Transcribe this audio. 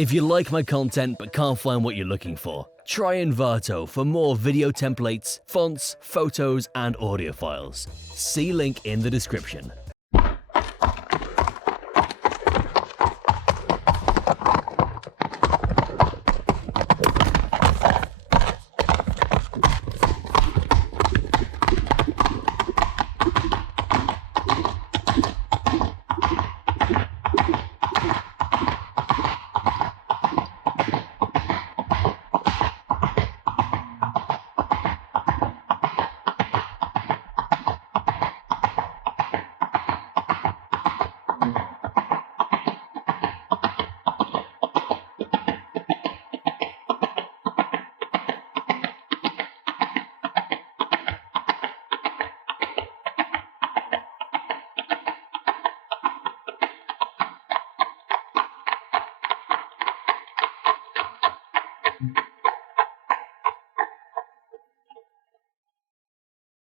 If you like my content but can't find what you're looking for, try Envato for more video templates, fonts, photos, and audio files. See link in the description.